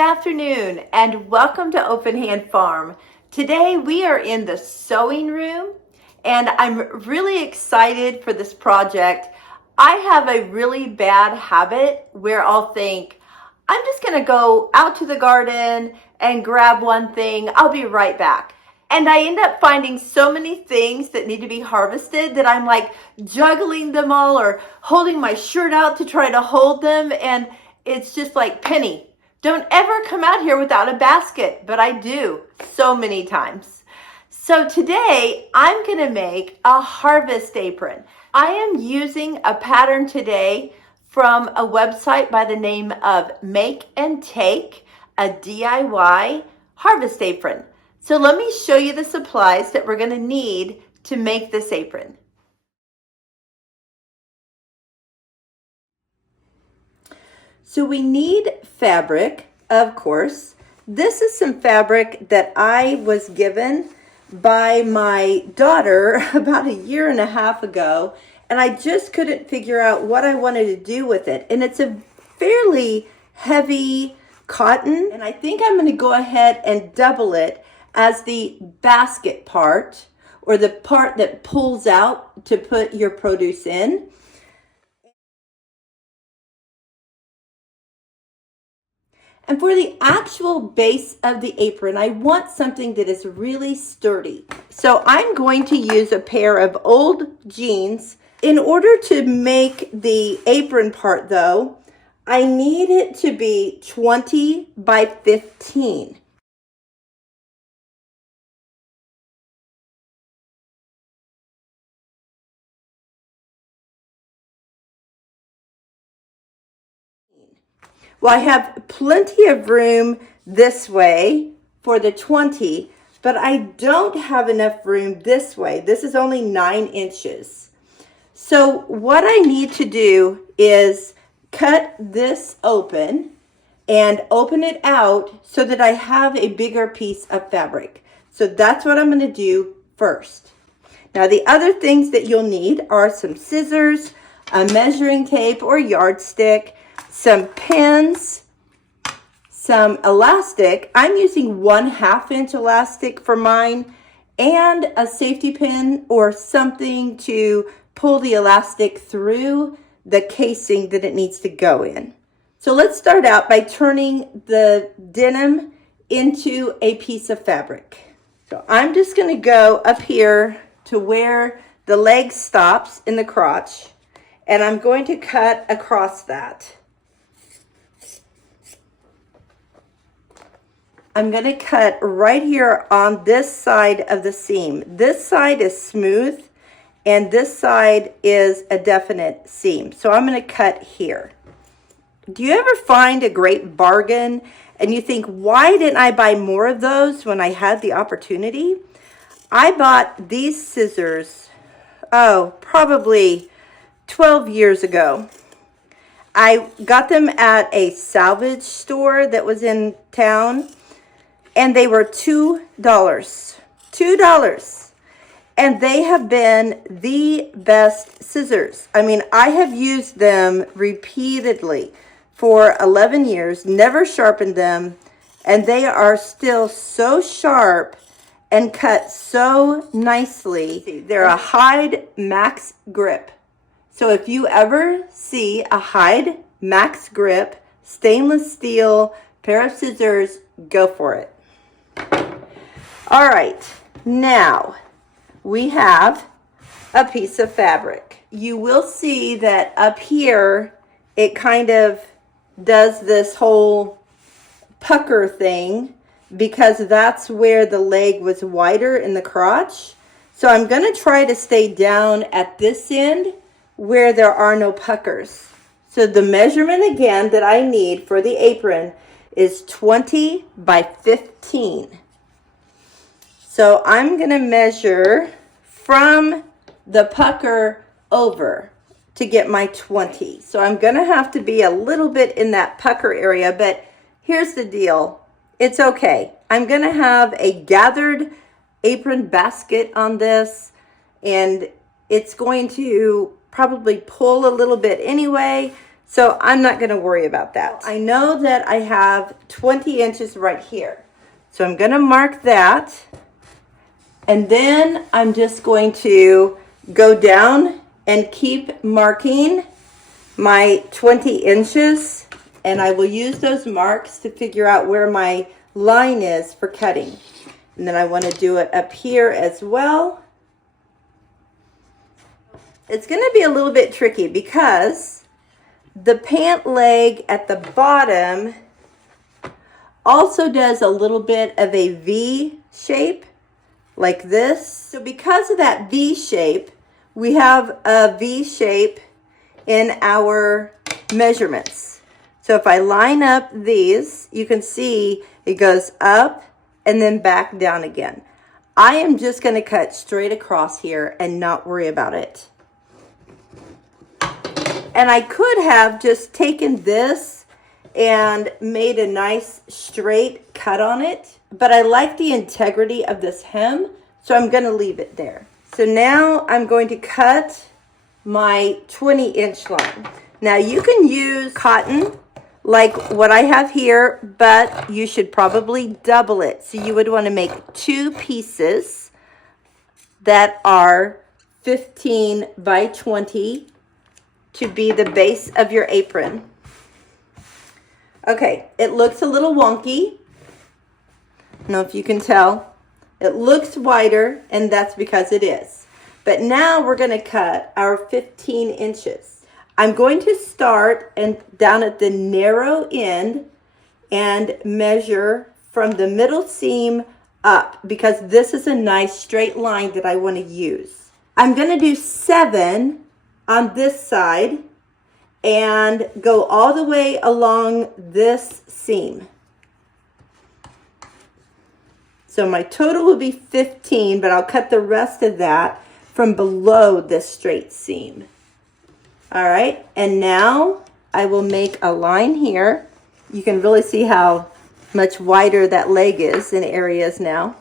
afternoon, and welcome to Open Hand Farm. Today we are in the sewing room, and I'm really excited for this project. I have a really bad habit where I'll think, I'm just gonna go out to the garden and grab one thing, I'll be right back. And I end up finding so many things that need to be harvested that I'm like juggling them all or holding my shirt out to try to hold them, and it's just like, Penny, don't ever come out here without a basket, but I do so many times. So today I'm gonna make a harvest apron. I am using a pattern today from a website by the name of Make and Take, a DIY harvest apron. So let me show you the supplies that we're gonna need to make this apron. So we need fabric, of course. This is some fabric that I was given by my daughter about a year and a half ago, and I just couldn't figure out what I wanted to do with it. And it's a fairly heavy cotton, and I think I'm gonna go ahead and double it as the basket part, or the part that pulls out to put your produce in. And for the actual base of the apron, I want something that is really sturdy. So I'm going to use a pair of old jeans. In order to make the apron part though, I need it to be 20 by 15. Well, I have plenty of room this way for the 20, but I don't have enough room this way. This is only 9 inches. So what I need to do is cut this open and open it out so that I have a bigger piece of fabric. So that's what I'm going to do first. Now the other things that you'll need are some scissors, a measuring tape or yardstick, some pins, some elastic. I'm using 1/2 inch elastic for mine, and a safety pin or something to pull the elastic through the casing that it needs to go in. So let's start out by turning the denim into a piece of fabric. So I'm just going to go up here to where the leg stops in the crotch, and I'm going to cut across that. I'm going to cut right here on this side of the seam. This side is smooth and this side is a definite seam. So I'm going to cut here. Do you ever find a great bargain and you think, why didn't I buy more of those when I had the opportunity? I bought these scissors, probably 12 years ago. I got them at a salvage store that was in town, and they were $2. $2. And they have been the best scissors. I mean, I have used them repeatedly for 11 years, never sharpened them, and they are still so sharp and cut so nicely. They're a Hyde Max Grip. So if you ever see a Hyde Max Grip stainless steel pair of scissors, go for it. All right, now we have a piece of fabric. You will see that up here, it kind of does this whole pucker thing because that's where the leg was wider in the crotch. So I'm going to try to stay down at this end where there are no puckers. So the measurement again that I need for the apron is 20 by 15. So I'm going to measure from the pucker over to get my 20. So I'm going to have to be a little bit in that pucker area, but here's the deal. It's okay. I'm going to have a gathered apron basket on this, and it's going to probably pull a little bit anyway. So I'm not going to worry about that. I know that I have 20 inches right here. So I'm going to mark that. And then I'm just going to go down and keep marking my 20 inches. And I will use those marks to figure out where my line is for cutting. And then I want to do it up here as well. It's going to be a little bit tricky because the pant leg at the bottom also does a little bit of a V shape like this. So because of that V shape, we have a V shape in our measurements. So if I line up these, you can see it goes up and then back down again. I am just going to cut straight across here and not worry about it. And I could have just taken this and made a nice straight cut on it, but I like the integrity of this hem, so I'm going to leave it there. So now I'm going to cut my 20-inch line. Now you can use cotton like what I have here, but you should probably double it. So you would want to make 2 pieces that are 15 by 20 to be the base of your apron. Okay, it looks a little wonky. I don't know if you can tell. It looks wider, and that's because it is. But now we're going to cut our 15 inches. I'm going to start and down at the narrow end and measure from the middle seam up, because this is a nice straight line that I want to use. I'm going to do 7 on this side and go all the way along this seam. So my total will be 15, but I'll cut the rest of that from below this straight seam. All right, and now I will make a line here. You can really see how much wider that leg is in areas now.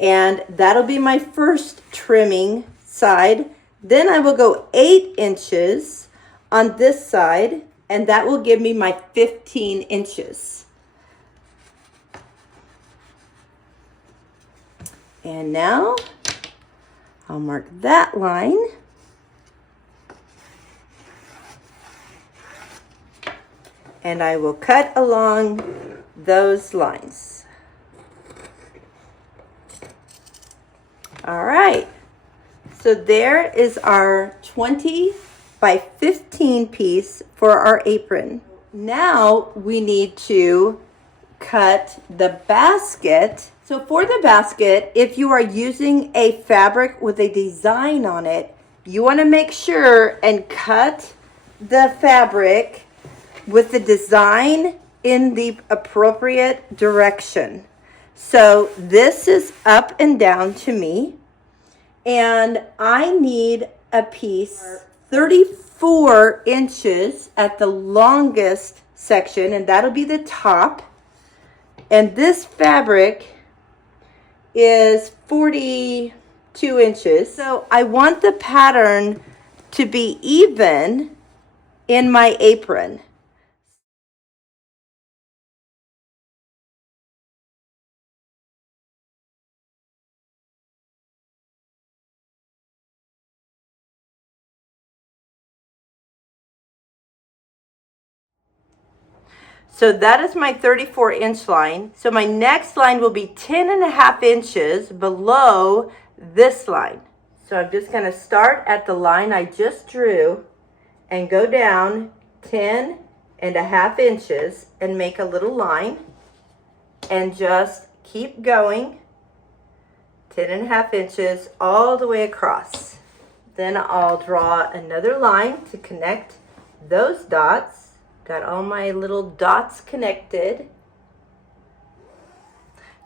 And that'll be my first trimming side. Then I will go 8 inches on this side, and that will give me my 15 inches. And now I'll mark that line. And I will cut along those lines. All right. So there is our 20 by 15 piece for our apron. Now we need to cut the basket. So for the basket, if you are using a fabric with a design on it, you want to make sure and cut the fabric with the design in the appropriate direction. So this is up and down to me. And I need a piece 34 inches at the longest section, and that'll be the top. And this fabric is 42 inches. So I want the pattern to be even in my apron. So that is my 34-inch line. So my next line will be 10.5 inches below this line. So I'm just going to start at the line I just drew and go down 10.5 inches and make a little line and just keep going 10.5 inches all the way across. Then I'll draw another line to connect those dots. Got all my little dots connected.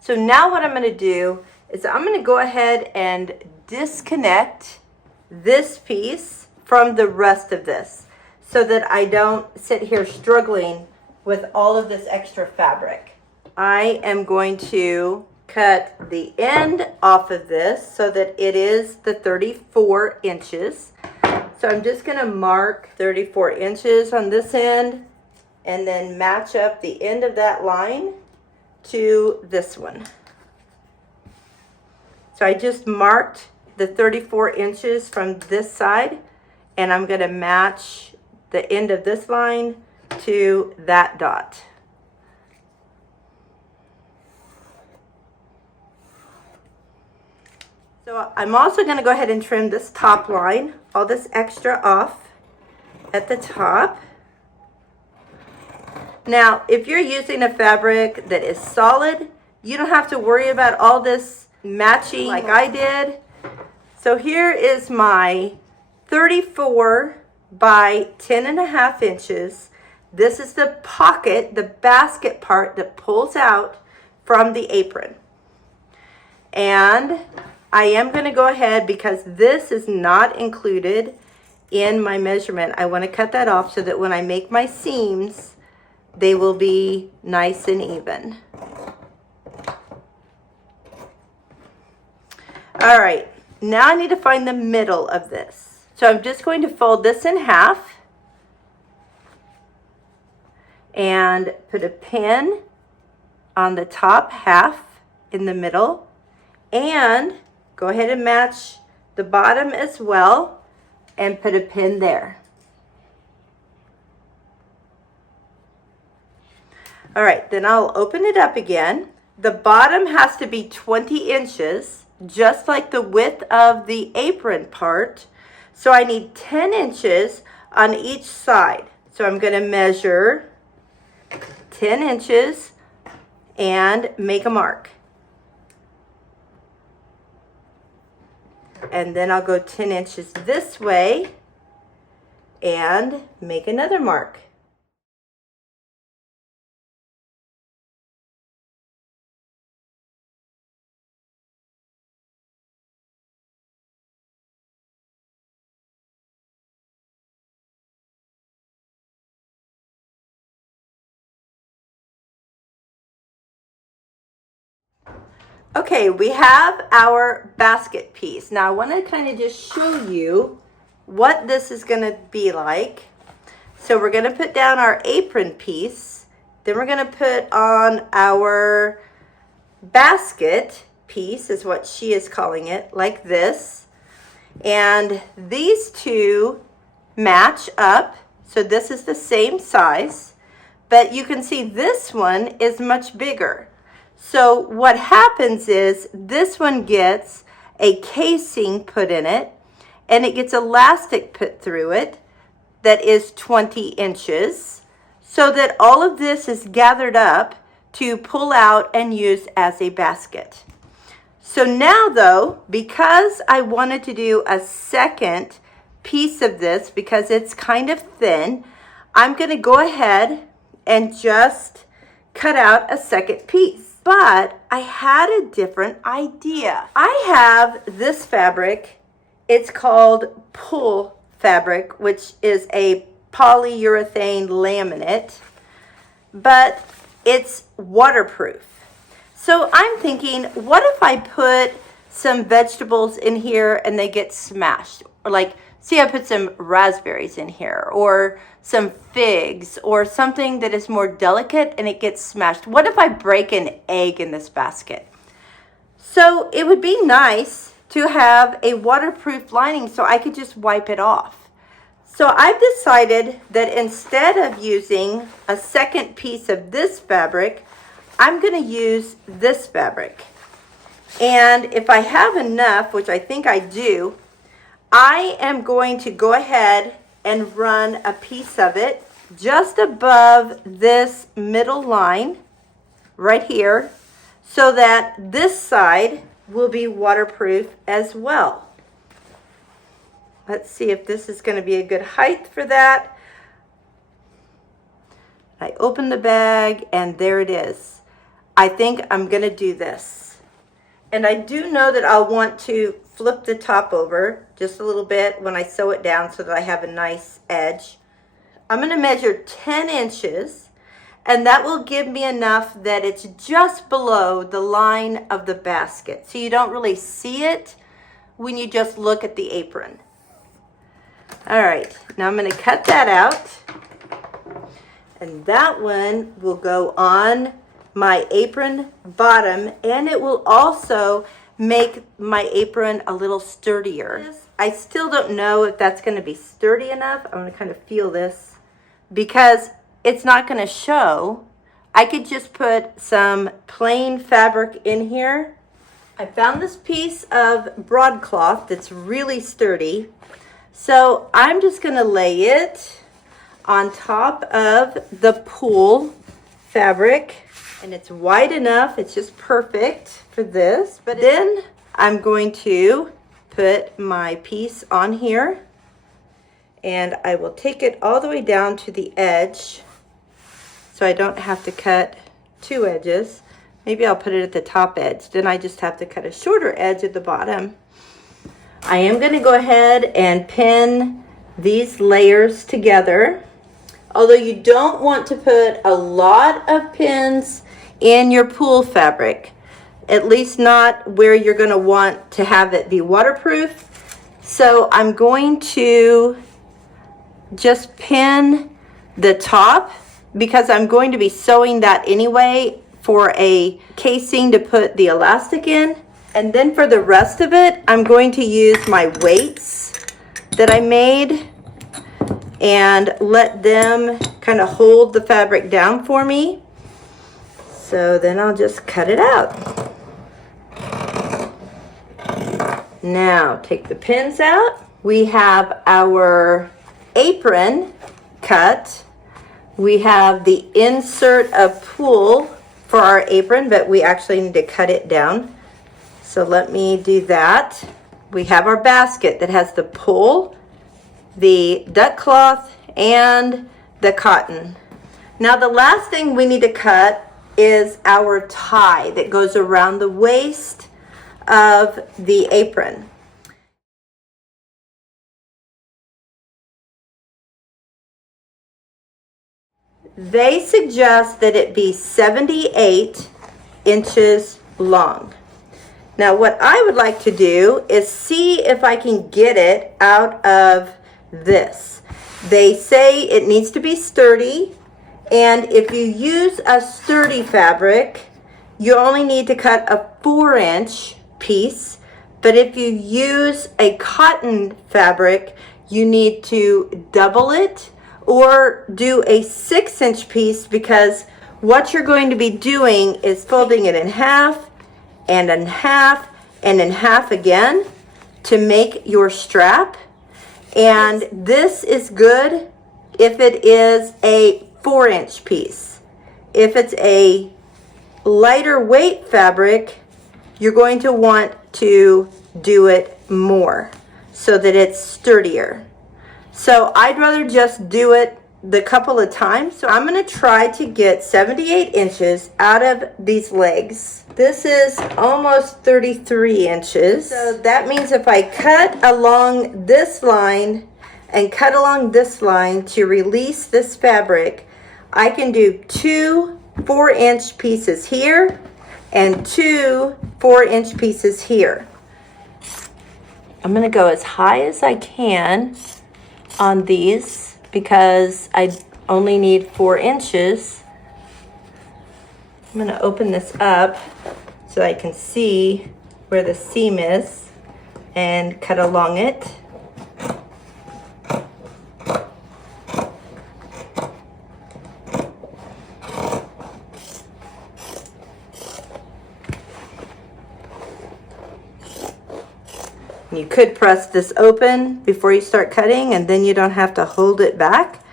So now what I'm going to do is I'm going to go ahead and disconnect this piece from the rest of this so that I don't sit here struggling with all of this extra fabric. I am going to cut the end off of this so that it is the 34 inches. So I'm just gonna mark 34 inches on this end and then match up the end of that line to this one. So I just marked the 34 inches from this side, and I'm gonna match the end of this line to that dot. So I'm also gonna go ahead and trim this top line, all this extra off at the top. Now, if you're using a fabric that is solid, you don't have to worry about all this matching like I did. So here is my 34 by 10.5 inches. This is the pocket, the basket part that pulls out from the apron. And I am going to go ahead, because this is not included in my measurement, I want to cut that off so that when I make my seams, they will be nice and even. All right, now I need to find the middle of this. So I'm just going to fold this in half and put a pin on the top half in the middle, and go ahead and match the bottom as well and put a pin there. All right, then I'll open it up again. The bottom has to be 20 inches, just like the width of the apron part. So I need 10 inches on each side. So I'm going to measure 10 inches and make a mark. And then I'll go 10 inches this way and make another mark. Okay, we have our basket piece. Now I want to kind of just show you what this is going to be like. So we're going to put down our apron piece. Then we're going to put on our basket piece, is what she is calling it, like this. And these two match up. So this is the same size, but you can see this one is much bigger. So what happens is this one gets a casing put in it, and it gets elastic put through it that is 20 inches, so that all of this is gathered up to pull out and use as a basket. So now though, because I wanted to do a second piece of this because it's kind of thin, I'm going to go ahead and just cut out a second piece. But I had a different idea. I have this fabric. It's called pull fabric, which is a polyurethane laminate, but it's waterproof. So I'm thinking, what if I put some vegetables in here and they get smashed? Or like, see, I put some raspberries in here, or some figs, or something that is more delicate and it gets smashed. What if I break an egg in this basket? So it would be nice to have a waterproof lining so I could just wipe it off. So I've decided that instead of using a second piece of this fabric, I'm going to use this fabric. And if I have enough, which I think I do, I am going to go ahead and run a piece of it just above this middle line right here, so that this side will be waterproof as well. Let's see if this is going to be a good height for that. I open the bag and there it is. I think I'm going to do this. And I do know that I'll want to flip the top over just a little bit when I sew it down so that I have a nice edge. I'm going to measure 10 inches, and that will give me enough that it's just below the line of the basket. So you don't really see it when you just look at the apron. All right, now I'm going to cut that out. And that one will go on my apron bottom, and it will also make my apron a little sturdier. I still don't know if that's going to be sturdy enough. I'm going to kind of feel this because it's not going to show. I could just put some plain fabric in here. I found this piece of broadcloth that's really sturdy. So I'm just going to lay it on top of the pool fabric, and it's wide enough. It's just perfect for this. But then I'm going to put my piece on here, and I will take it all the way down to the edge so I don't have to cut two edges. Maybe I'll put it at the top edge. Then I just have to cut a shorter edge at the bottom. I am going to go ahead and pin these layers together. Although you don't want to put a lot of pins in your pool fabric, at least not where you're going to want to have it be waterproof. So I'm going to just pin the top because I'm going to be sewing that anyway for a casing to put the elastic in. And then for the rest of it, I'm going to use my weights that I made and let them kind of hold the fabric down for me. So then I'll just cut it out. Now take the pins out. We have our apron cut. We have the insert of pool for our apron, but we actually need to cut it down. So let me do that. We have our basket that has the pull, the duck cloth, and the cotton. Now the last thing we need to cut is our tie that goes around the waist of the apron. They suggest that it be 78 inches long. Now what I would like to do is see if I can get it out of this. They say it needs to be sturdy, and if you use a sturdy fabric, you only need to cut a 4-inch piece, but if you use a cotton fabric, you need to double it or do a 6-inch piece, because what you're going to be doing is folding it in half and in half and in half again to make your strap. And this is good if it is a 4-inch piece. If it's a lighter weight fabric, you're going to want to do it more so that it's sturdier. So I'd rather just do it the couple of times. So I'm going to try to get 78 inches out of these legs. This is almost 33 inches. So that means if I cut along this line and cut along this line to release this fabric, I can do 2 4-inch pieces here and 2 4-inch pieces here. I'm going to go as high as I can on these because I only need 4 inches. I'm going to open this up so I can see where the seam is and cut along it. You could press this open before you start cutting, and then you don't have to hold it back.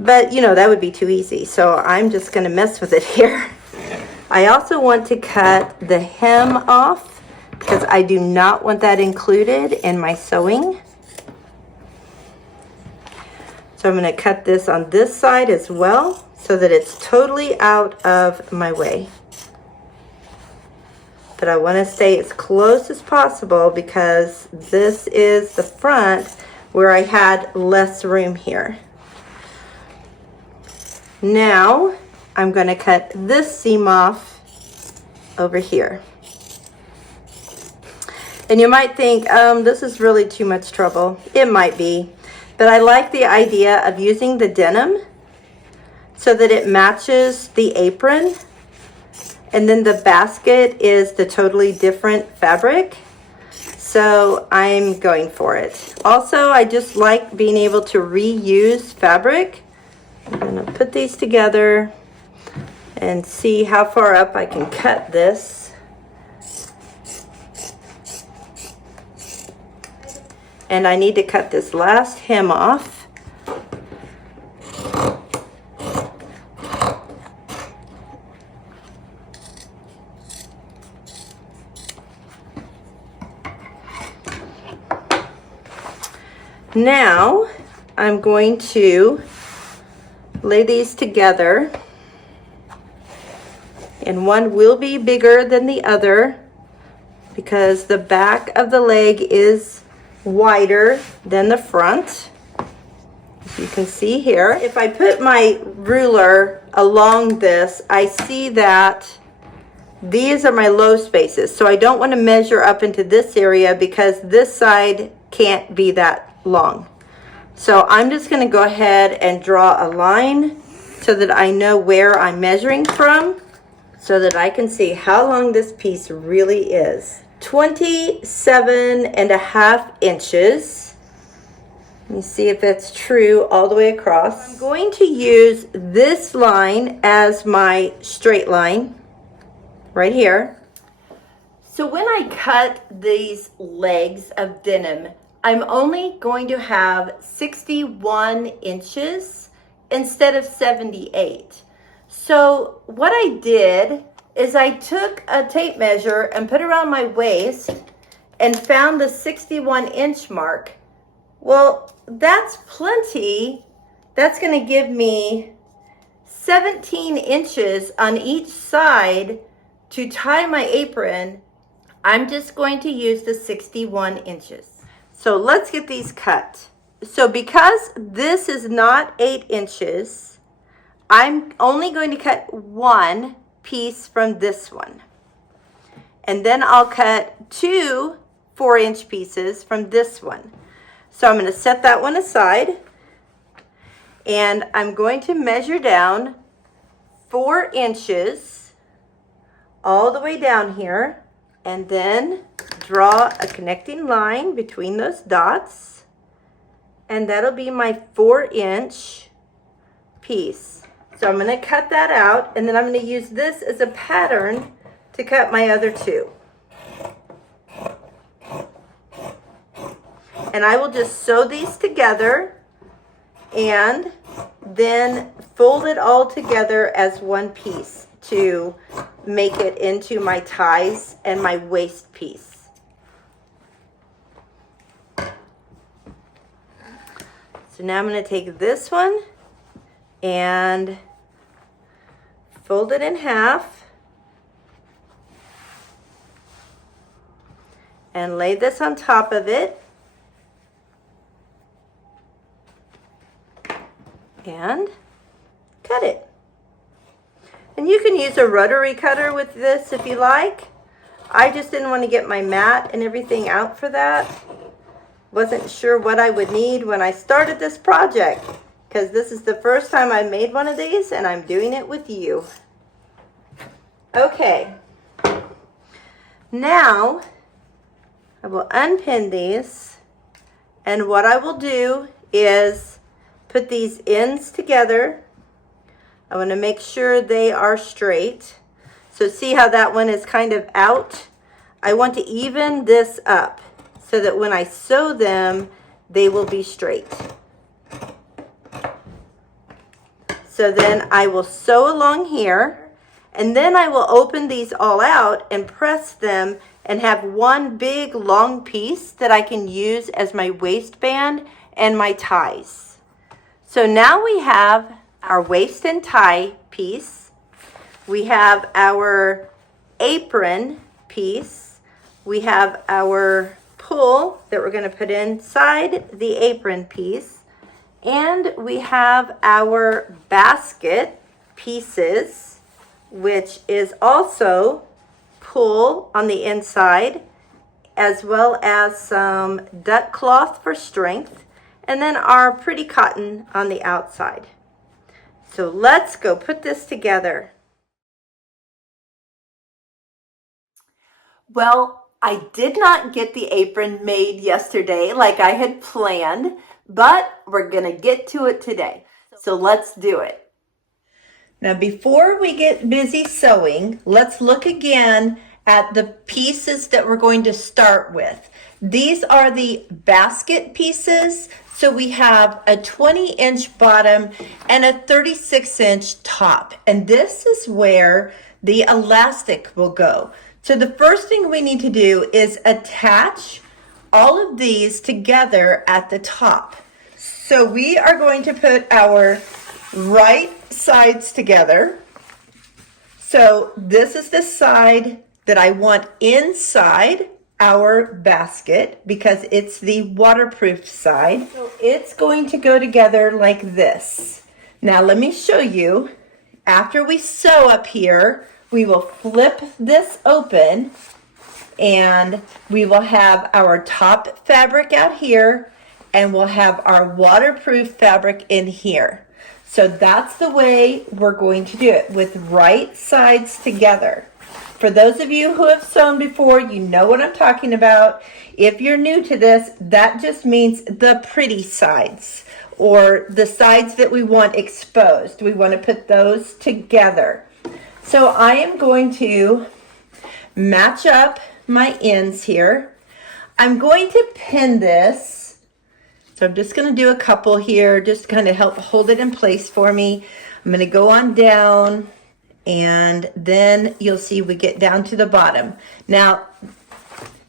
But, you know, that would be too easy. So I'm just going to mess with it here. I also want to cut the hem off because I do not want that included in my sewing. So I'm going to cut this on this side as well so that it's totally out of my way. But I want to stay as close as possible because this is the front where I had less room here. Now I'm going to cut this seam off over here. And you might think, this is really too much trouble. It might be. But I like the idea of using the denim so that it matches the apron. And then the basket is the totally different fabric. So I'm going for it. Also, I just like being able to reuse fabric. I'm gonna put these together and see how far up I can cut this. And I need to cut this last hem off. Now I'm going to lay these together, and one will be bigger than the other because the back of the leg is wider than the front, as you can see here. If I put my ruler along this, I see that these are my low spaces, so I don't want to measure up into this area because this side can't be that long. So I'm just going to go ahead and draw a line so that I know where I'm measuring from, so that I can see how long this piece really is. 27.5 inches. Let me see if that's true all the way across. I'm going to use this line as my straight line right here. So when I cut these legs of denim, I'm only going to have 61 inches instead of 78. So what I did is I took a tape measure and put it around my waist and found the 61-inch mark. Well, that's plenty. That's going to give me 17 inches on each side to tie my apron. I'm just going to use the 61 inches. So let's get these cut. So because this is not 8 inches, I'm only going to cut one piece from this one. And then I'll cut two 4-inch pieces from this one. So I'm going to set that one aside. And I'm going to measure down 4 inches all the way down here. And then draw a connecting line between those dots, and that'll be my 4-inch piece. So I'm going to cut that out, and then I'm going to use this as a pattern to cut my other two. And I will just sew these together and then fold it all together as one piece to make it into my ties and my waist piece. So now I'm going to take this one and fold it in half and lay this on top of it and cut it. And you can use a rotary cutter with this if you like. I just didn't want to get my mat and everything out for that. Wasn't sure what I would need when I started this project, because this is the first time I made one of these and I'm doing it with you. Okay. Now I will unpin these, and what I will do is put these ends together. I want to make sure they are straight. So see how that one is kind of out? I want to even this up so that when I sew them, they will be straight. So then I will sew along here, and then I will open these all out and press them and have one big long piece that I can use as my waistband and my ties. So now we have our waist and tie piece. We have our apron piece. We have our pull that we're going to put inside the apron piece. And we have our basket pieces, which is also pull on the inside, as well as some duck cloth for strength. and then our pretty cotton on the outside. So let's go put this together. Well, I did not get the apron made yesterday like I had planned, but we're gonna get to it today. So let's do it. Now, before we get busy sewing, let's look again at the pieces that we're going to start with. These are the basket pieces. So we have a 20-inch bottom and a 36-inch top. And this is where the elastic will go. So the first thing we need to do is attach all of these together at the top. So we are going to put our right sides together. So this is the side that I want inside our basket because it's the waterproof side. So it's going to go together like this. Now let me show you. After we sew up here, we will flip this open and we will have our top fabric out here and we'll have our waterproof fabric in here. So that's the way we're going to do it, with right sides together. For those of you who have sewn before, you know what I'm talking about. If you're new to this, that just means the pretty sides, or the sides that we want exposed. We want to put those together. So I am going to match up my ends here. I'm going to pin this. So I'm just going to do a couple here, just kind of help hold it in place for me. I'm going to go on down, and then you'll see we get down to the bottom. Now,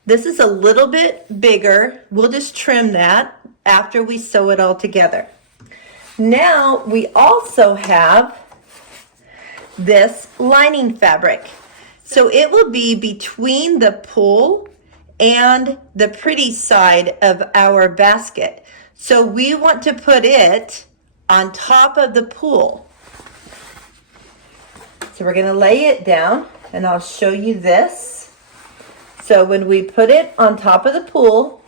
this is a little bit bigger. We'll just trim that after we sew it all together. Now, we also have this lining fabric. So it will be between the pull and the pretty side of our basket. So we want to put it on top of the pull. So we're going to lay it down, and I'll show you this. So when we put it on top of the pull,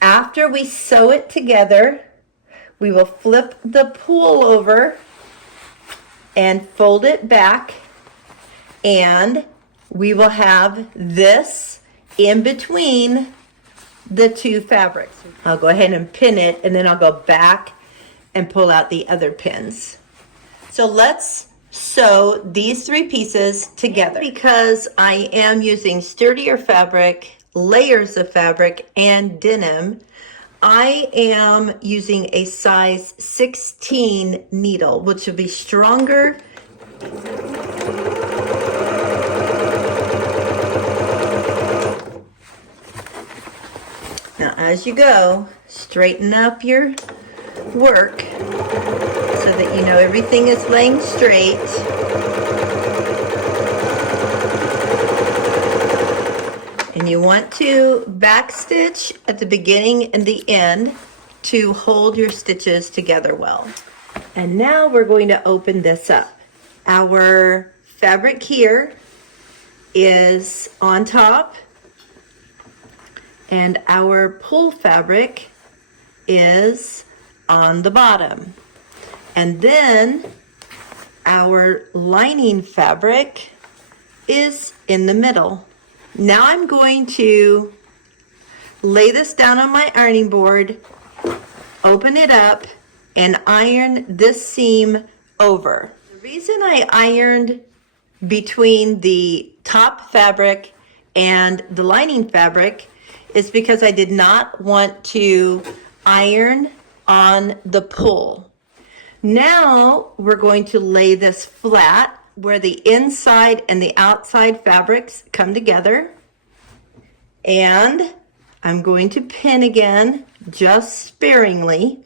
after we sew it together, we will flip the pull over and fold it back, and we will have this in between the two fabrics. I'll go ahead and pin it, and then I'll go back and pull out the other pins. So let's sew these three pieces together. Because I am using sturdier fabric, layers of fabric, and denim, I am using a size 16 needle, which will be stronger. Now, as you go, straighten up your work so that you know everything is laying straight. And you want to backstitch at the beginning and the end to hold your stitches together well. And now we're going to open this up. Our fabric here is on top, and our pull fabric is on the bottom. And then our lining fabric is in the middle. Now I'm going to lay this down on my ironing board, open it up, and iron this seam over. The reason I ironed between the top fabric and the lining fabric is because I did not want to iron on the pull. Now we're going to lay this flat where the inside and the outside fabrics come together. And I'm going to pin again, just sparingly,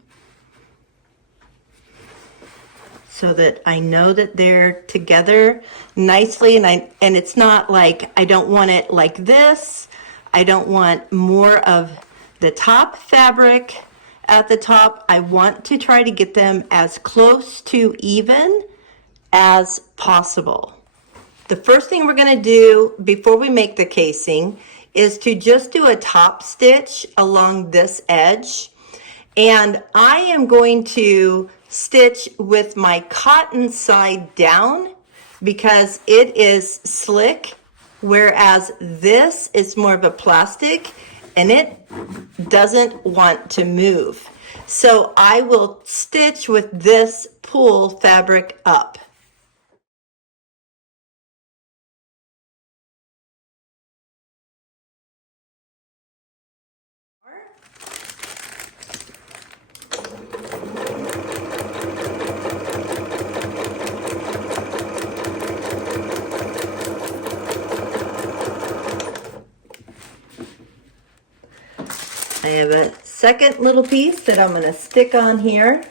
so that I know that they're together nicely. And it's not like I don't want it like this. I don't want more of the top fabric at the top. I want to try to get them as close to even as possible. The first thing we're going to do before we make the casing is to just do a top stitch along this edge. And I am going to stitch with my cotton side down because it is slick, whereas this is more of a plastic and it doesn't want to move. So I will stitch with this pull fabric up. I have a second little piece that I'm going to stick on here.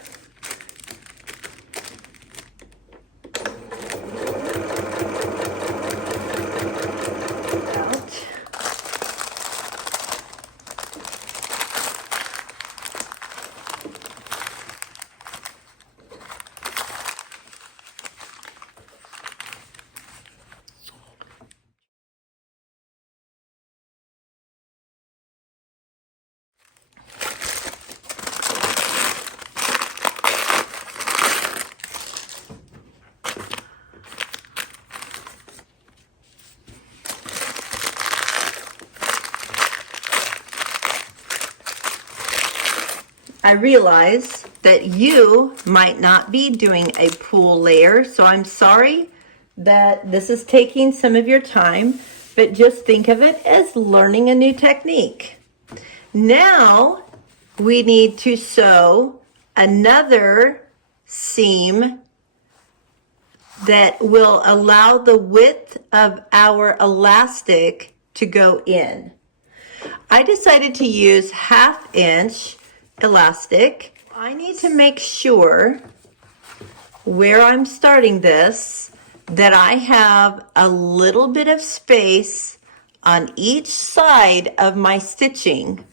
I realize that you might not be doing a pull layer, so I'm sorry that this is taking some of your time, but just think of it as learning a new technique. Now we need to sew another seam that will allow the width of our elastic to go in. I decided to use 1/2 inch elastic. I need to make sure where I'm starting this that I have a little bit of space on each side of my stitching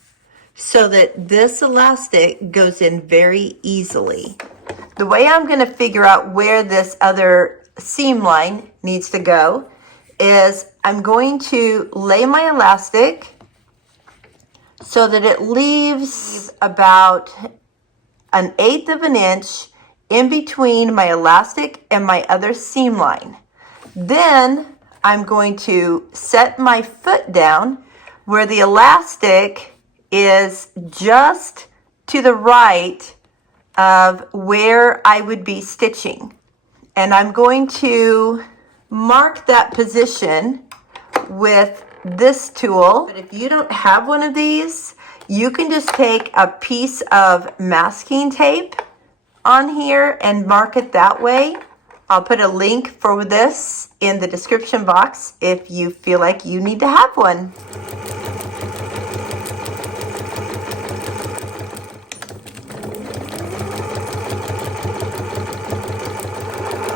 so that this elastic goes in very easily. The way I'm going to figure out where this other seam line needs to go is I'm going to lay my elastic so that it leaves about 1/8 of an inch in between my elastic and my other seam line. Then I'm going to set my foot down where the elastic is just to the right of where I would be stitching. And I'm going to mark that position with this tool. But if you don't have one of these, you can just take a piece of masking tape on here and mark it that way. I'll put a link for this in the description box if you feel like you need to have one.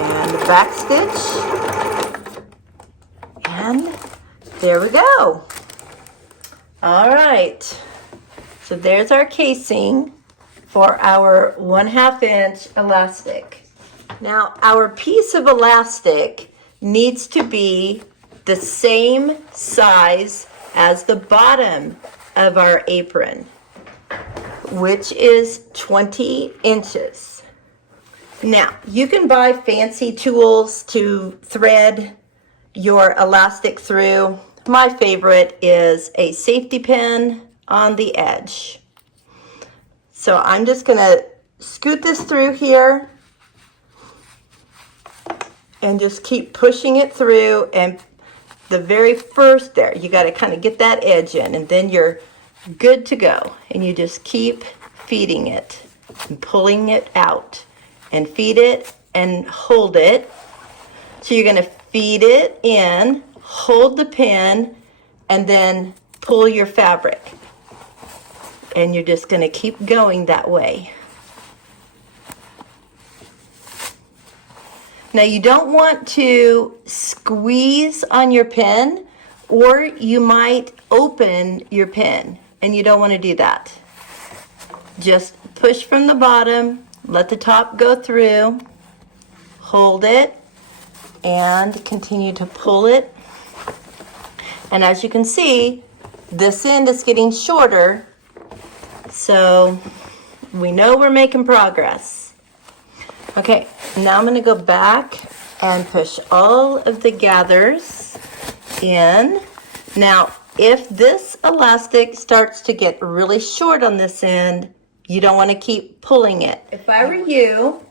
And the back stitch. And there we go. All right, so there's our casing for our 1/2 inch elastic. Now our piece of elastic needs to be the same size as the bottom of our apron, which is 20 inches. Now you can buy fancy tools to thread your elastic through. My favorite is a safety pin on the edge. So I'm just going to scoot this through here and just keep pushing it through, and the very first there, you got to kind of get that edge in, and then you're good to go. And you just keep feeding it and pulling it out and feed it and hold it. So you're going to feed it in, hold the pin, and then pull your fabric. And you're just going to keep going that way. Now you don't want to squeeze on your pin, or you might open your pin, and you don't want to do that. Just push from the bottom, let the top go through, hold it, and continue to pull it. And as you can see, this end is getting shorter, so we know we're making progress. Okay, now I'm going to go back and push all of the gathers in. Now, if this elastic starts to get really short on this end, you don't want to keep pulling it. If I were you,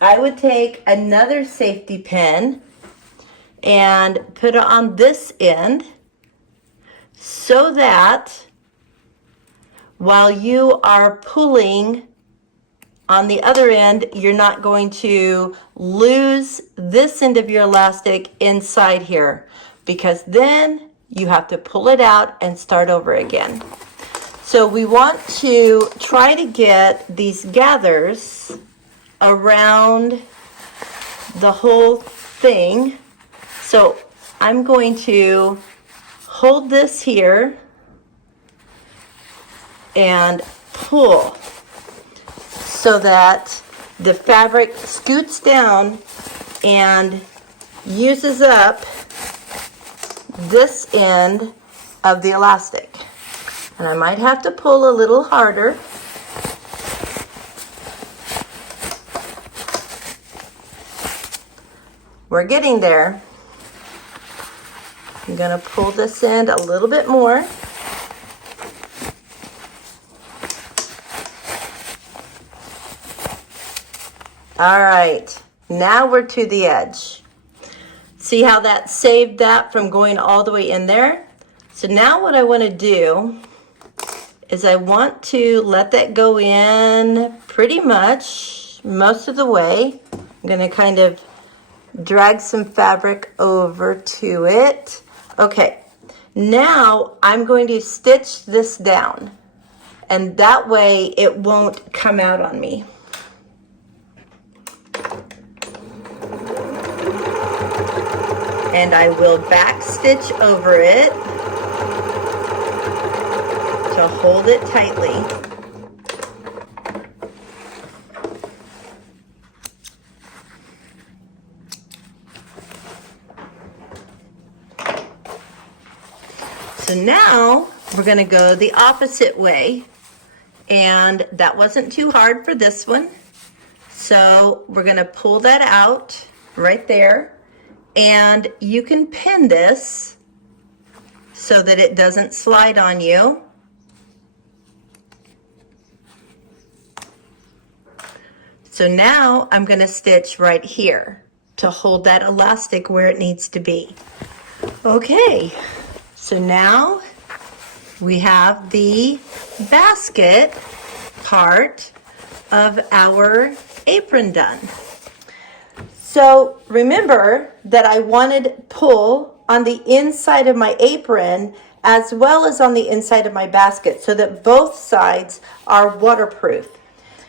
I would take another safety pin and put it on this end so that while you are pulling on the other end, you're not going to lose this end of your elastic inside here, because then you have to pull it out and start over again. So we want to try to get these gathers around the whole thing. So I'm going to hold this here and pull so that the fabric scoots down and uses up this end of the elastic. And I might have to pull a little harder. We're getting there. I'm going to pull this end a little bit more. All right, now we're to the edge. See how that saved that from going all the way in there? So now what I want to do is I want to let that go in pretty much most of the way. I'm going to kind of drag some fabric over to it. Okay, now I'm going to stitch this down, and that way it won't come out on me. And I will back stitch over it to hold it tightly. So now we're going to go the opposite way, and that wasn't too hard for this one. So we're going to pull that out right there. And you can pin this so that it doesn't slide on you. So now I'm going to stitch right here to hold that elastic where it needs to be. Okay, so now we have the basket part of our apron done. So remember that I wanted pull on the inside of my apron as well as on the inside of my basket so that both sides are waterproof.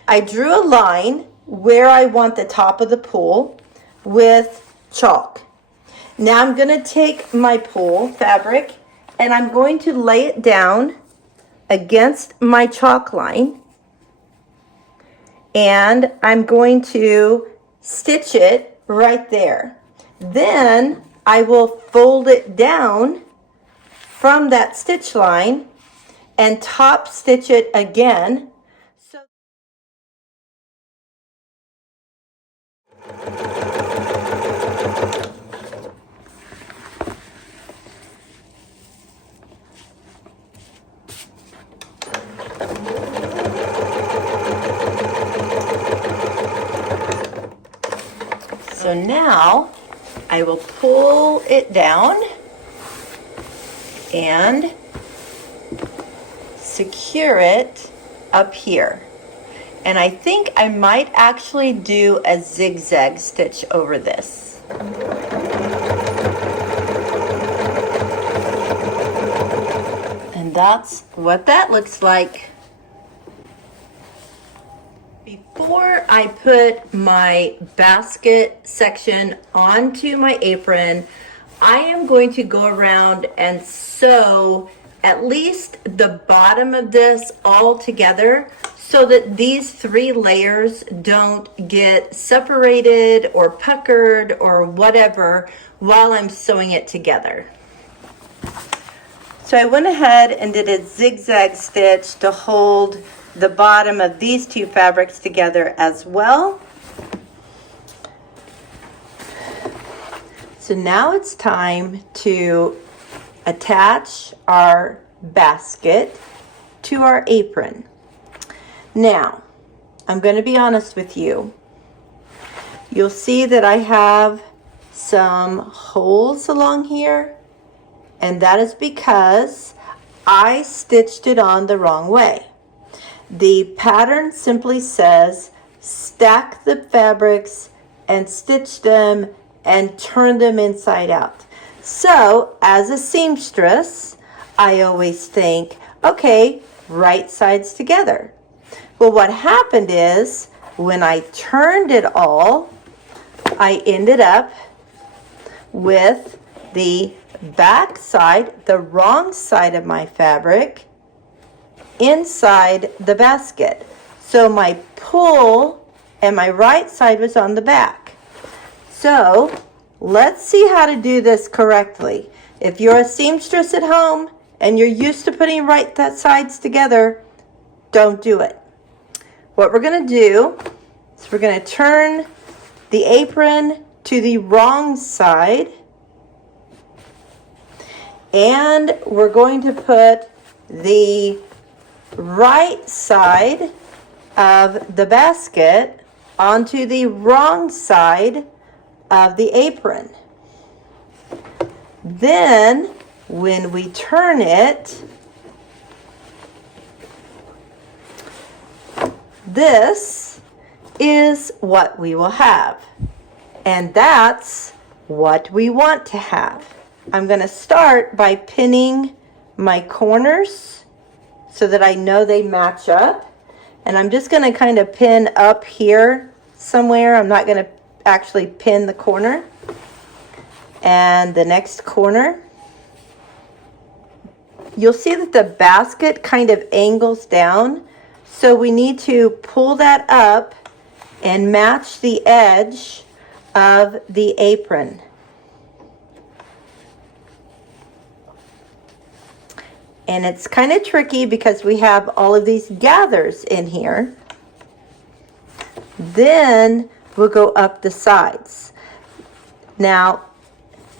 I drew a line where I want the top of the pool with chalk. Now I'm going to take my pool fabric and I'm going to lay it down against my chalk line, and I'm going to stitch it right there. Then I will fold it down from that stitch line and top stitch it again. So now I will pull it down and secure it up here. And I think I might actually do a zigzag stitch over this. And that's what that looks like. Before I put my basket section onto my apron, I am going to go around and sew at least the bottom of this all together so that these 3 layers don't get separated or puckered or whatever while I'm sewing it together. So I went ahead and did a zigzag stitch to hold the bottom of these two fabrics together as well. So now it's time to attach our basket to our apron. Now, I'm going to be honest with you. You'll see that I have some holes along here, and that is because I stitched it on the wrong way. The pattern simply says stack the fabrics and stitch them and turn them inside out. So as a seamstress, I always think, okay, right sides together. Well, what happened is when I turned it all, I ended up with the back side, the wrong side of my fabric, inside the basket. So my pull and my right side was on the back. So let's see how to do this correctly. If you're a seamstress at home and you're used to putting right sides together, don't do it. What we're going to do is we're going to turn the apron to the wrong side, and we're going to put the right side of the basket onto the wrong side of the apron. Then when we turn it, this is what we will have. And that's what we want to have. I'm going to start by pinning my corners so that I know they match up. And I'm just going to kind of pin up here somewhere. I'm not going to actually pin the corner. And the next corner. You'll see that the basket kind of angles down. So we need to pull that up and match the edge of the apron. And it's kind of tricky because we have all of these gathers in here. Then we'll go up the sides. Now,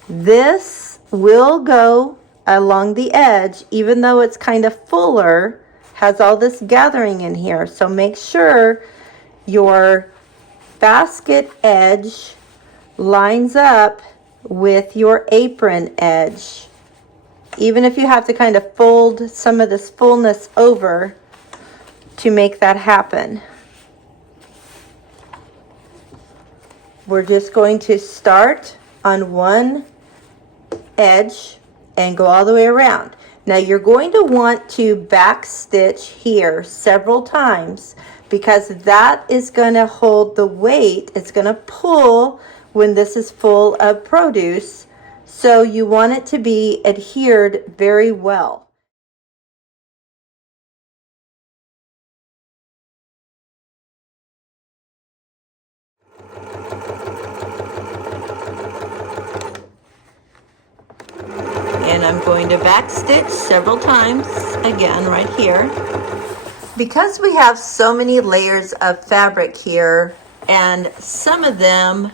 this will go along the edge, even though it's kind of fuller, has all this gathering in here. So make sure your basket edge lines up with your apron edge. Even if you have to kind of fold some of this fullness over to make that happen. We're just going to start on one edge and go all the way around. Now you're going to want to back stitch here several times because that is going to hold the weight. It's going to pull when this is full of produce. So you want it to be adhered very well. And I'm going to back stitch several times again right here. Because we have so many layers of fabric here, and some of them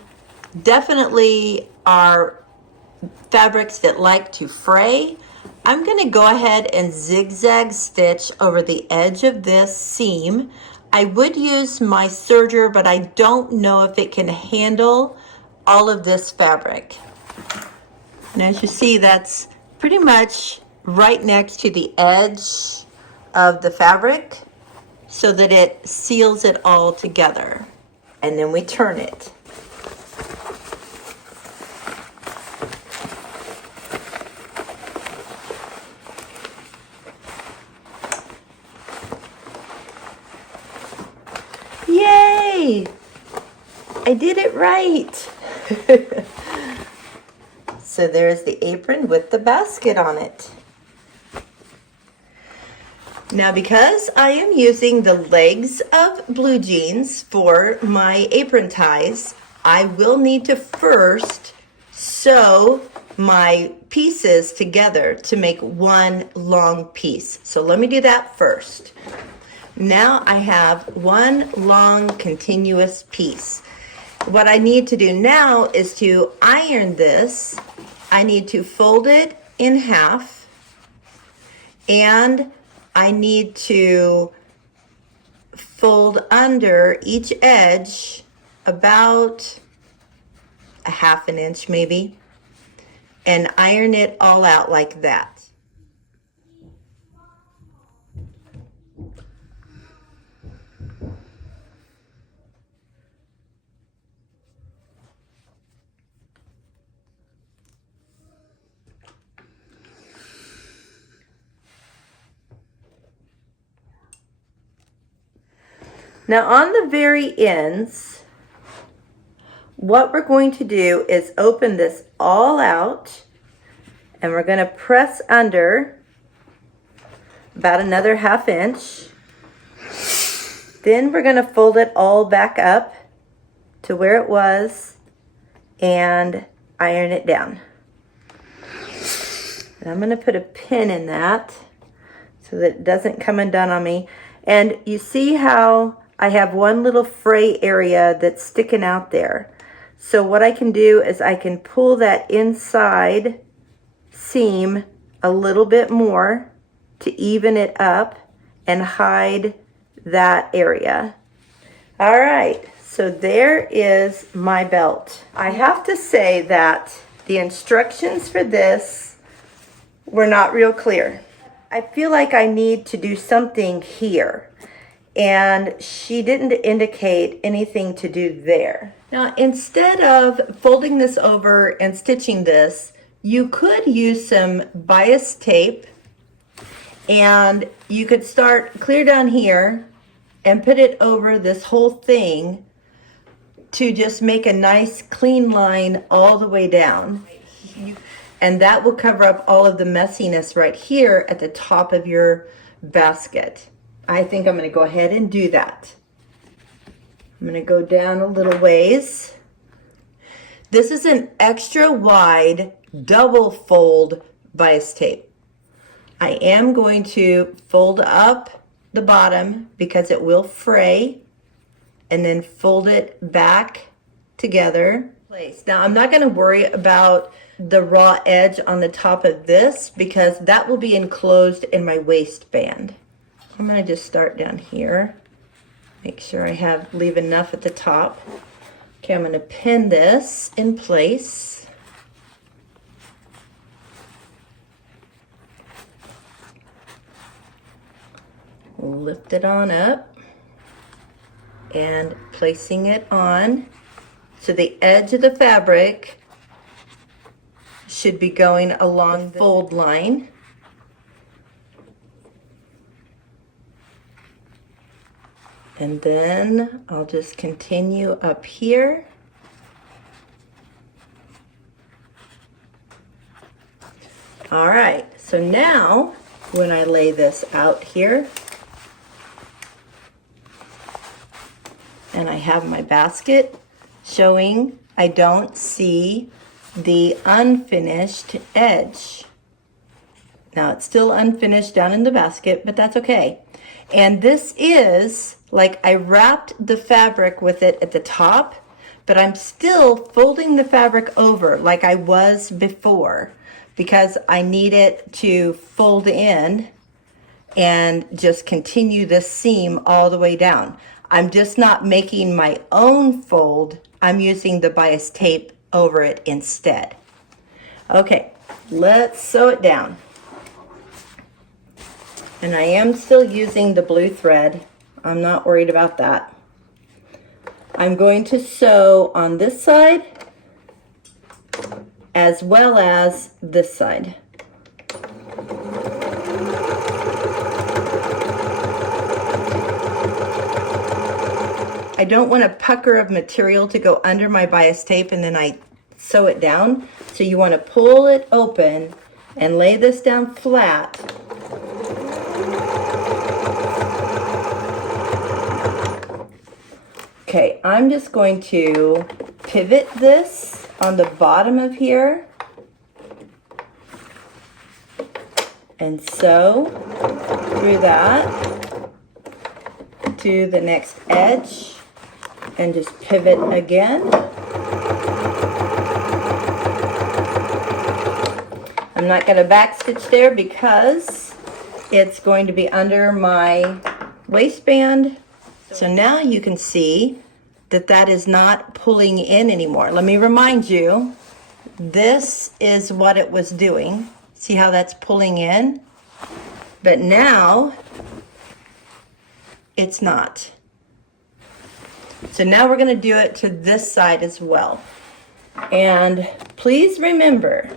definitely are fabrics that like to fray, I'm going to go ahead and zigzag stitch over the edge of this seam. I would use my serger, but I don't know if it can handle all of this fabric. And as you see, that's pretty much right next to the edge of the fabric so that it seals it all together. And then we turn it. Yay! I did it right. So there's the apron with the basket on it. Now because I am using the legs of blue jeans for my apron ties, I will need to first sew my pieces together to make one long piece. So let me do that first. Now I have one long continuous piece. What I need to do now is to iron this. I need to fold it in half, and I need to fold under each edge about a half an inch maybe, and iron it all out like that. Now on the very ends, what we're going to do is open this all out, and we're going to press under about another half inch. Then we're going to fold it all back up to where it was and iron it down. And I'm going to put a pin in that so that it doesn't come undone on me. And you see how I have one little fray area that's sticking out there. So what I can do is I can pull that inside seam a little bit more to even it up and hide that area. All right, so there is my belt. I have to say that the instructions for this were not real clear. I feel like I need to do something here, and she didn't indicate anything to do there. Now, instead of folding this over and stitching this, you could use some bias tape, and you could start clear down here and put it over this whole thing to just make a nice clean line all the way down. And that will cover up all of the messiness right here at the top of your basket. I think I'm going to go ahead and do that. I'm going to go down a little ways. This is an extra wide double fold bias tape. I am going to fold up the bottom because it will fray, and then fold it back together. Now I'm not going to worry about the raw edge on the top of this because that will be enclosed in my waistband. I'm going to just start down here. Make sure I leave enough at the top. Okay, I'm going to pin this in place. Lift it on up and placing it on. So the edge of the fabric should be going along the fold line. And then I'll just continue up here. All right, so now when I lay this out here, and I have my basket showing, I don't see the unfinished edge. Now it's still unfinished down in the basket, but that's okay. And this is like I wrapped the fabric with it at the top, but I'm still folding the fabric over like I was before because I need it to fold in and just continue this seam all the way down. I'm just not making my own fold. I'm using the bias tape over it instead. Okay, let's sew it down. And I am still using the blue thread. I'm not worried about that. I'm going to sew on this side as well as this side. I don't want a pucker of material to go under my bias tape and then I sew it down. So you want to pull it open and lay this down flat. Okay, I'm just going to pivot this on the bottom of here and sew through that. to the next edge and just pivot again. I'm not going to backstitch there because it's going to be under my waistband. So now you can see that that is not pulling in anymore. Let me remind you, this is what it was doing. See how that's pulling in? But now it's not. So now we're going to do it to this side as well. And please remember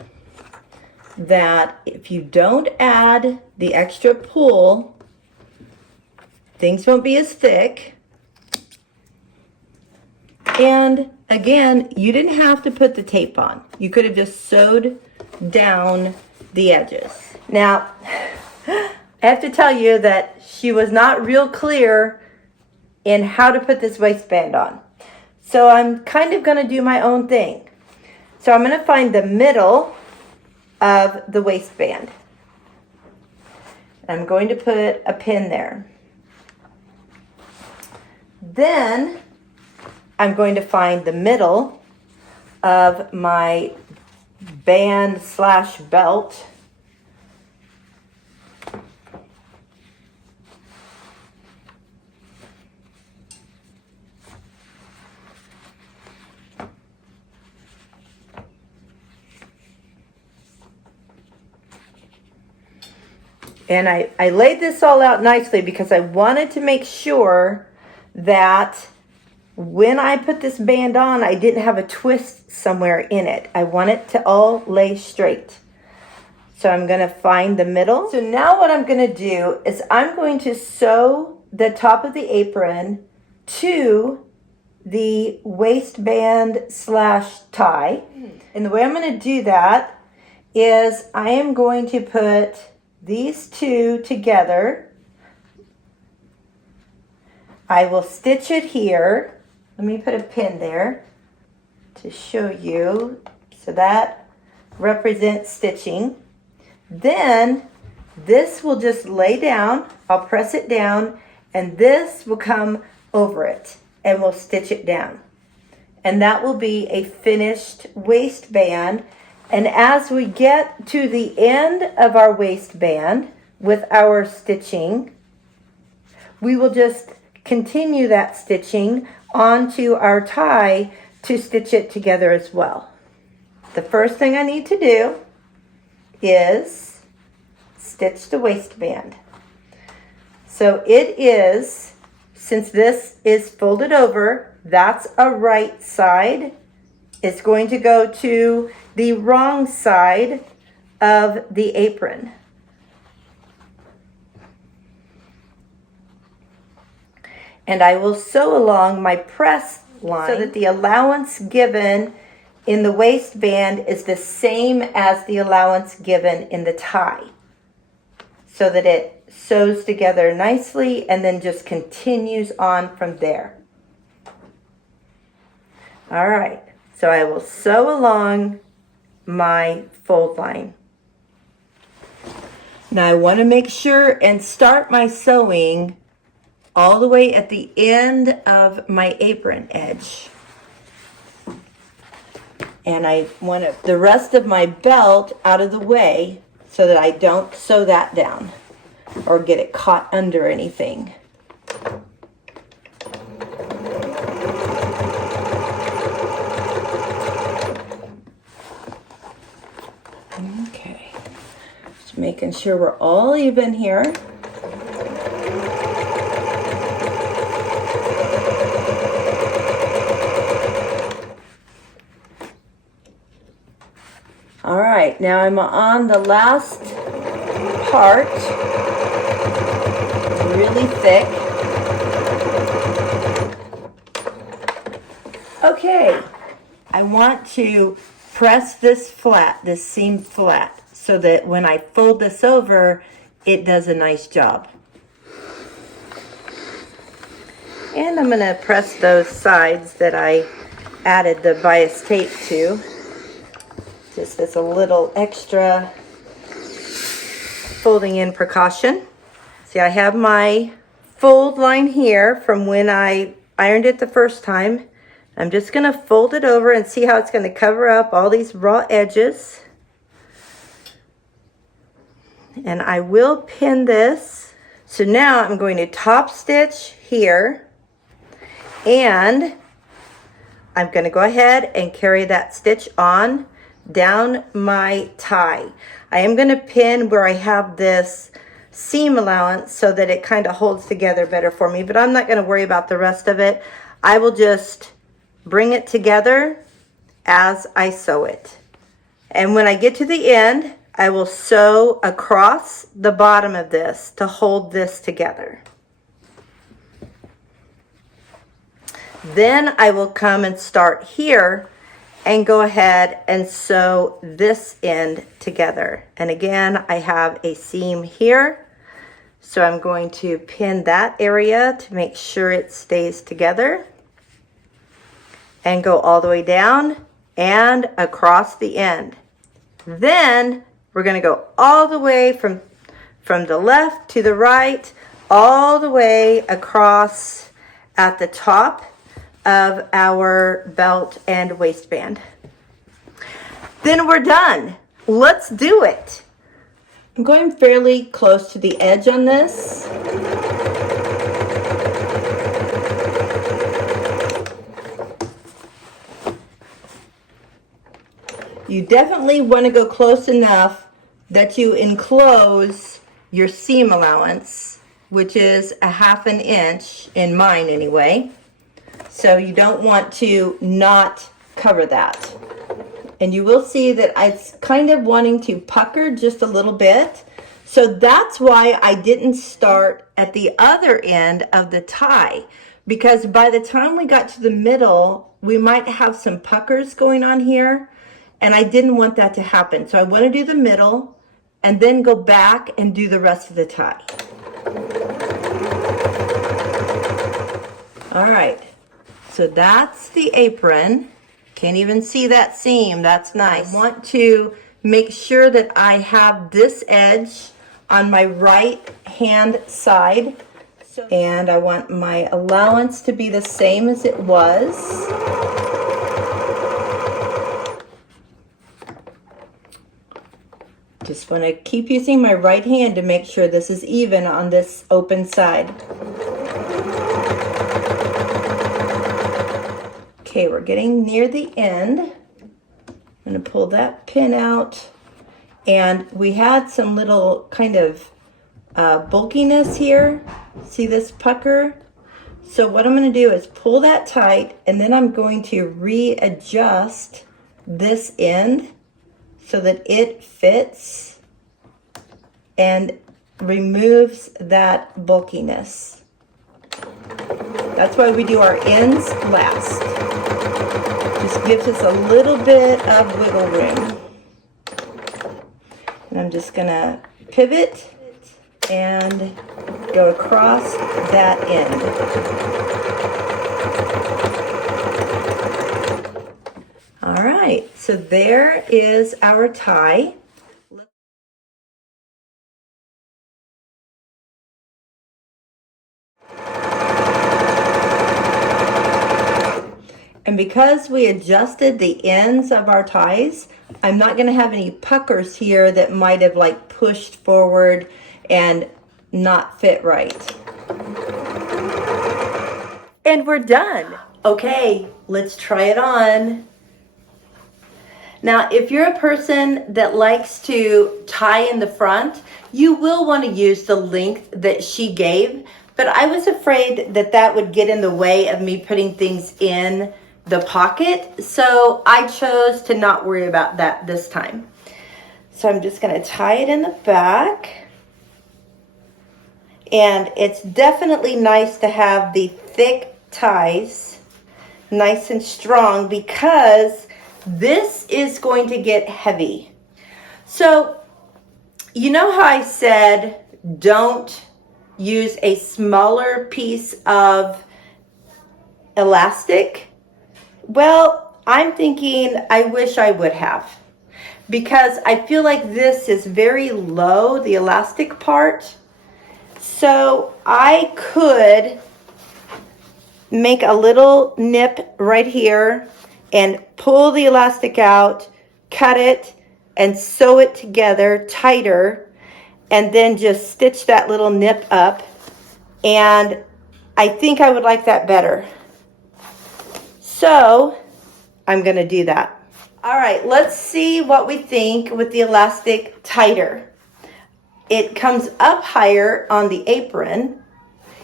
that if you don't add the extra pull, things won't be as thick. And again, you didn't have to put the tape on. You could have just sewed down the edges. Now, I have to tell you that she was not real clear in how to put this waistband on. So I'm kind of going to do my own thing. So I'm going to find the middle of the waistband. I'm going to put a pin there. Then I'm going to find the middle of my band slash belt. And I laid this all out nicely because I wanted to make sure that when I put this band on, I didn't have a twist somewhere in it. I want it to all lay straight. So I'm going to find the middle. So now what I'm going to do is I'm going to sew the top of the apron to the waistband slash tie. And the way I'm going to do that is I am going to put these two together. I will stitch it here. Let me put a pin there to show you. So that represents stitching. Then this will just lay down. I'll press it down and this will come over it and we'll stitch it down. And that will be a finished waistband. And as we get to the end of our waistband with our stitching, we will just continue that stitching onto our tie to stitch it together as well. The first thing I need to do is stitch the waistband. So it is, since this is folded over, that's a right side. It's going to go to the wrong side of the apron. And I will sew along my press line so that the allowance given in the waistband is the same as the allowance given in the tie, so that it sews together nicely and then just continues on from there. All right, so I will sew along my fold line. Now I want to make sure and start my sewing all the way at the end of my apron edge. And I want the rest of my belt out of the way so that I don't sew that down or get it caught under anything. Okay, just making sure we're all even here. All right, now I'm on the last part. It's really thick. Okay, I want to press this flat, this seam flat, so that when I fold this over, it does a nice job. And I'm going to press those sides that I added the bias tape to. Just as a little extra folding in precaution. See, I have my fold line here from when I ironed it the first time. I'm just going to fold it over and see how it's going to cover up all these raw edges. And I will pin this. So now I'm going to top stitch here, and I'm going to go ahead and carry that stitch on down my tie. I am going to pin where I have this seam allowance so that it kind of holds together better for me, but I'm not going to worry about the rest of it. I will just bring it together as I sew it. And when I get to the end, I will sew across the bottom of this to hold this together. Then I will come and start here and go ahead and sew this end together. And again, I have a seam here, so I'm going to pin that area to make sure it stays together, and go all the way down and across the end. Then we're going to go all the way from the left to the right, all the way across at the top of our belt and waistband. Then we're done. Let's do it. I'm going fairly close to the edge on this. You definitely want to go close enough that you enclose your seam allowance, which is a 1/2 inch in mine anyway. So you don't want to not cover that. And you will see that it's kind of wanting to pucker just a little bit. So that's why I didn't start at the other end of the tie, because by the time we got to the middle, we might have some puckers going on here. And I didn't want that to happen. So I want to do the middle and then go back and do the rest of the tie. All right, so that's the apron. Can't even see that seam. That's nice. I want to make sure that I have this edge on my right hand side. And I want my allowance to be the same as it was. Just want to keep using my right hand to make sure this is even on this open side. Okay, we're getting near the end. I'm going to pull that pin out. And we had some little kind of bulkiness here. See this pucker? So what I'm going to do is pull that tight, and then I'm going to readjust this end so that it fits and removes that bulkiness. That's why we do our ends last. Just gives us a little bit of wiggle room. And I'm just gonna pivot and go across that end. All right, so there is our tie. And because we adjusted the ends of our ties, I'm not going to have any puckers here that might have like pushed forward and not fit right. And we're done. Okay, let's try it on. Now, if you're a person that likes to tie in the front, you will want to use the length that she gave, but I was afraid that that would get in the way of me putting things in the pocket, so I chose to not worry about that this time. So I'm just going to tie it in the back. And it's definitely nice to have the thick ties, nice and strong, because this is going to get heavy. So, you know how I said don't use a smaller piece of elastic? Well, I'm thinking I wish I would have, because I feel like this is very low, the elastic part. So I could make a little nip right here and pull the elastic out, cut it, and sew it together tighter, and then just stitch that little nip up. And I think I would like that better. So I'm gonna do that. All right, let's see what we think with the elastic tighter. It comes up higher on the apron.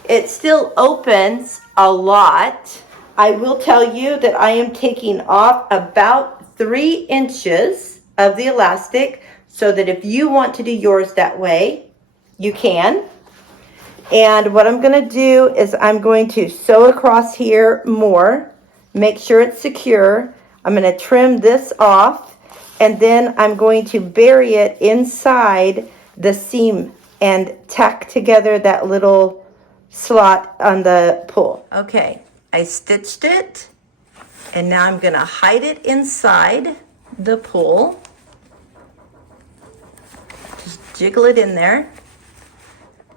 It still opens a lot. I will tell you that I am taking off about 3 inches of the elastic, so that if you want to do yours that way, you can. And what I'm gonna do is I'm going to sew across here more, make sure it's secure. I'm gonna trim this off, and then I'm going to bury it inside the seam and tack together that little slot on the pull. Okay, I stitched it, and now I'm gonna hide it inside the pull. Just jiggle it in there.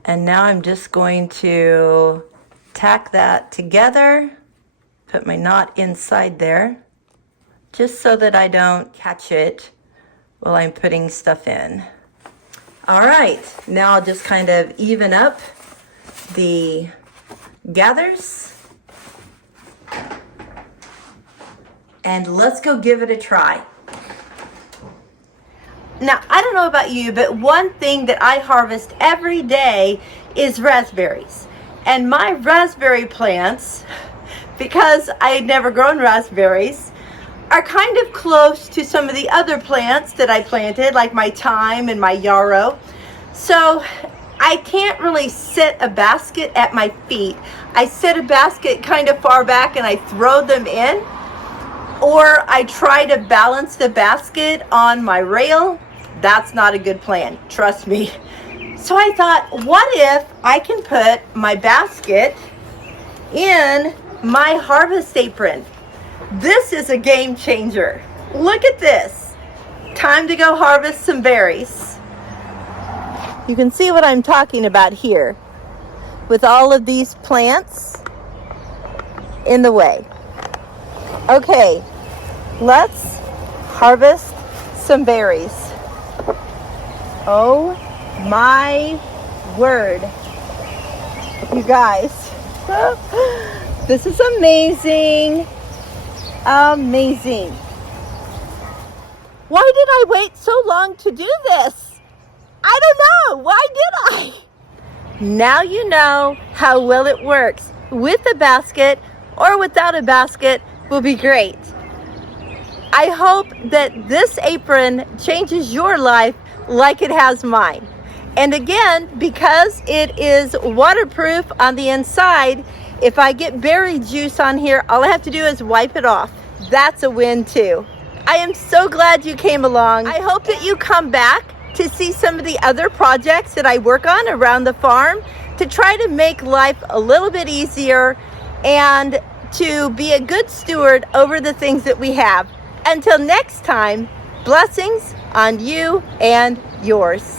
And now I'm just going to tack that together, put my knot inside there, just so that I don't catch it while I'm putting stuff in. All right, now I'll just kind of even up the gathers. And let's go give it a try. Now, I don't know about you, but one thing that I harvest every day is raspberries. And my raspberry plants, because I had never grown raspberries, are kind of close to some of the other plants that I planted, like my thyme and my yarrow. So I can't really set a basket at my feet. I set a basket kind of far back and I throw them in, or I try to balance the basket on my rail. That's not a good plan, trust me. So I thought, what if I can put my basket in my harvest apron? This is a game changer. Look at this. Time to go harvest some berries. You can see what I'm talking about here with all of these plants in the way. Okay, let's harvest some berries. Oh my word, you guys. This is amazing. Amazing. Why did I wait so long to do this? I don't know. Why did I? Now you know how well it works. With a basket or without a basket will be great. I hope that this apron changes your life like it has mine. And again, because it is waterproof on the inside, if I get berry juice on here, all I have to do is wipe it off. That's a win too. I am so glad you came along. I hope that you come back to see some of the other projects that I work on around the farm to try to make life a little bit easier and to be a good steward over the things that we have. Until next time, blessings on you and yours.